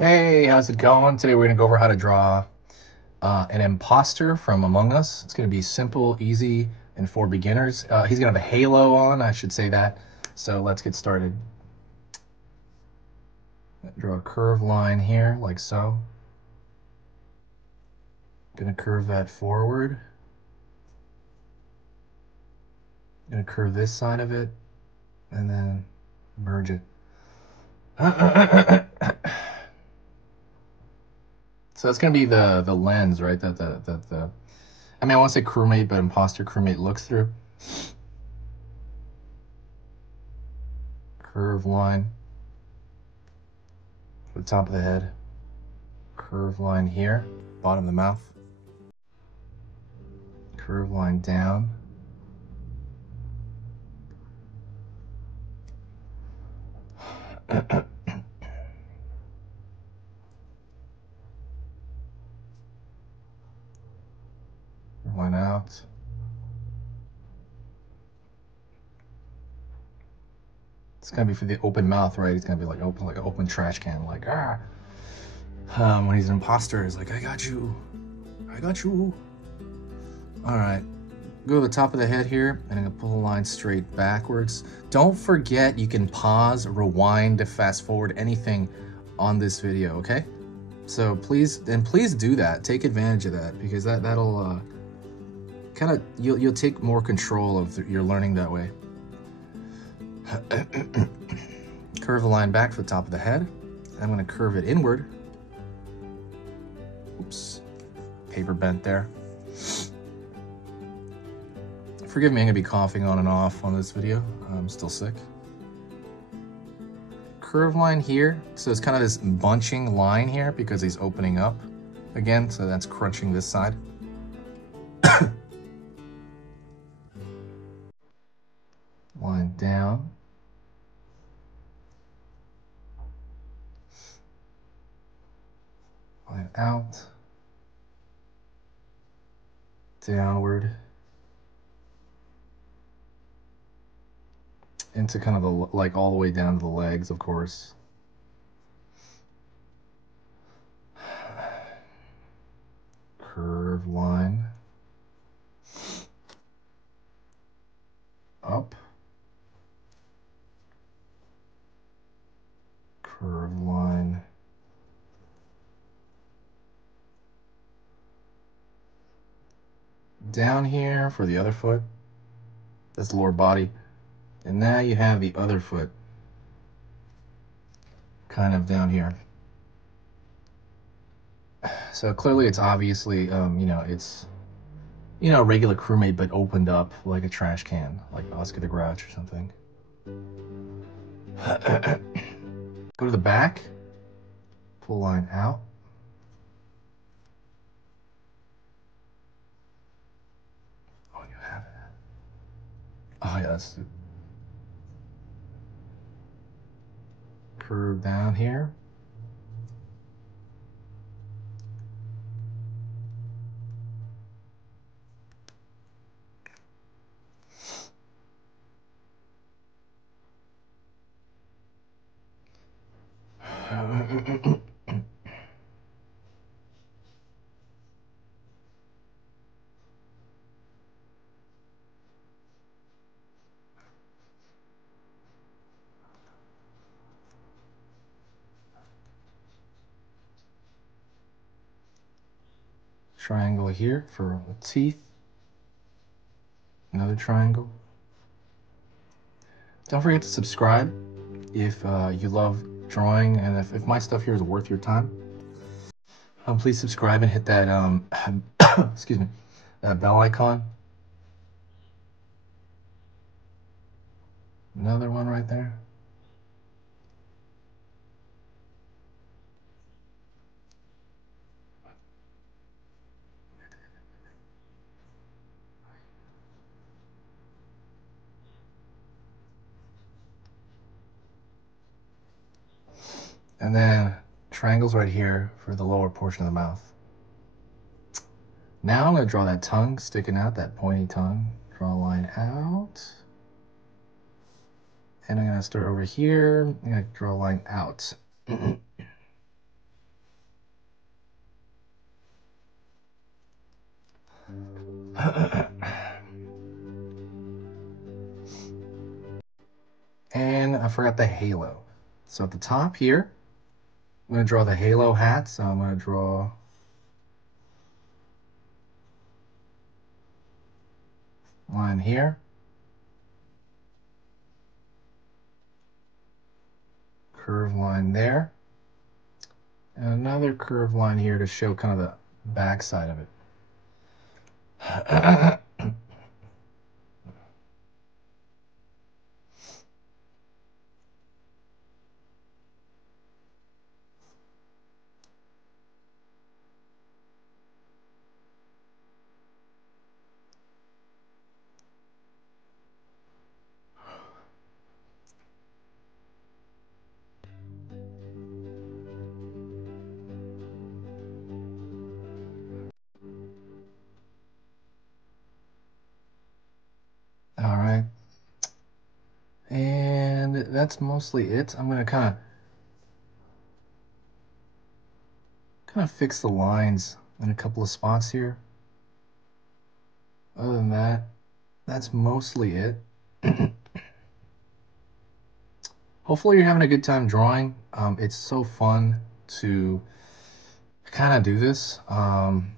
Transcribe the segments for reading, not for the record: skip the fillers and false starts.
Hey, how's it going? Today we're going to go over how to draw an imposter from Among Us. It's going to be simple, easy, and for beginners. He's going to have a halo on, I should say that. So let's get started. Draw a curved line here, like so. Going to curve that forward. Going to curve this side of it, and then merge it. So that's going to be the lens, right? I mean, I want to say crewmate, but imposter crewmate looks through. Curve line for the top of the head. Curve line here, bottom of the mouth. Curve line down. Line out. It's gonna be for the open mouth, right? It's gonna be like an open trash can, like ah. When he's an imposter, he's like, I got you. All right, go to the top of the head here, and I'm gonna pull the line straight backwards. Don't forget you can pause, rewind, fast forward, anything on this video, okay? So please do that. Take advantage of that, because that'll kind of you'll take more control of your learning that way. Curve the line back for the top of the head. I'm going to curve it inward. Oops, paper bent there. Forgive me, I'm going to be coughing on and off on this video. I'm still sick. Curve line here, so it's kind of this bunching line here because he's opening up again, so that's crunching this side. Line down. Line out. Downward. Into kind of the, like all the way down to the legs, of course. Curve line. Up. Curve line. Down here for the other foot. That's the lower body. And now you have the other foot kind of down here. So clearly it's obviously, it's, a regular crewmate, but opened up like a trash can, like Oscar the Grouch or something. Go to the back, pull line out. Oh, you have it. Oh, yeah, that's curve down here. Triangle here for the teeth. Another triangle. Don't forget to subscribe if you love drawing, and if my stuff here is worth your time. Please subscribe and hit that excuse me, that bell icon. Another one right there. And then triangles right here for the lower portion of the mouth. Now I'm going to draw that tongue sticking out, that pointy tongue. Draw a line out. And I'm going to start over here. I'm going to draw a line out. And I forgot the halo. So at the top here, I'm going to draw the halo hat. So I'm going to draw line here. Curve line there. And another curve line here to show kind of the back side of it. All right. And that's mostly it. I'm going to kind of fix the lines in a couple of spots here. Other than that, that's mostly it. Hopefully you're having a good time drawing. It's so fun to kind of do this.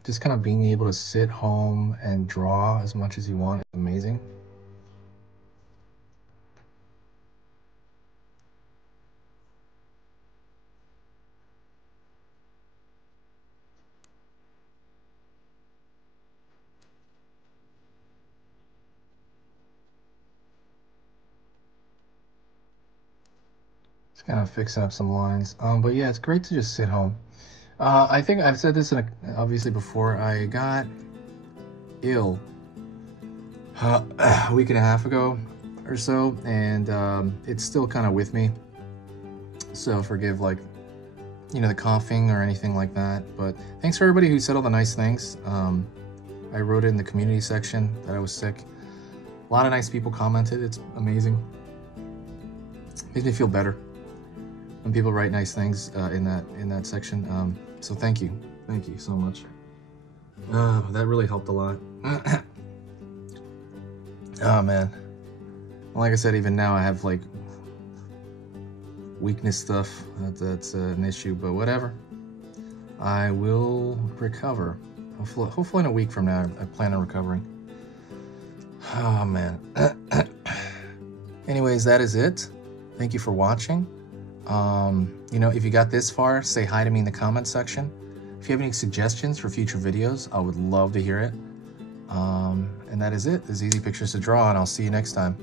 Just kind of being able to sit home and draw as much as you want is amazing. Just kind of fixing up some lines. But yeah, it's great to just sit home. I think I've said this obviously before. I got ill a week and a half ago or so, and it's still kind of with me. So forgive, like, you know, the coughing or anything like that. But thanks for everybody who said all the nice things. I wrote it in the community section that I was sick. A lot of nice people commented. It's amazing. Makes me feel better when people write nice things in that section. So thank you so much. That really helped a lot. Oh man, like I said, even now I have like weakness stuff. That's an issue, but whatever. I will recover. Hopefully in a week from now, I plan on recovering. Oh man. Anyways, that is it. Thank you for watching. You know, if you got this far, say hi to me in the comments section. If you have any suggestions for future videos, I would love to hear it. And that is it. There's easy pictures to draw, and I'll see you next time.